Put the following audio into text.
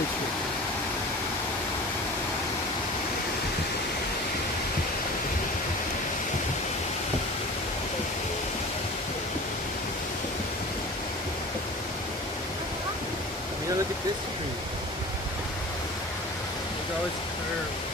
geçiyor. Yeah, look at this tree. Look at all this curve.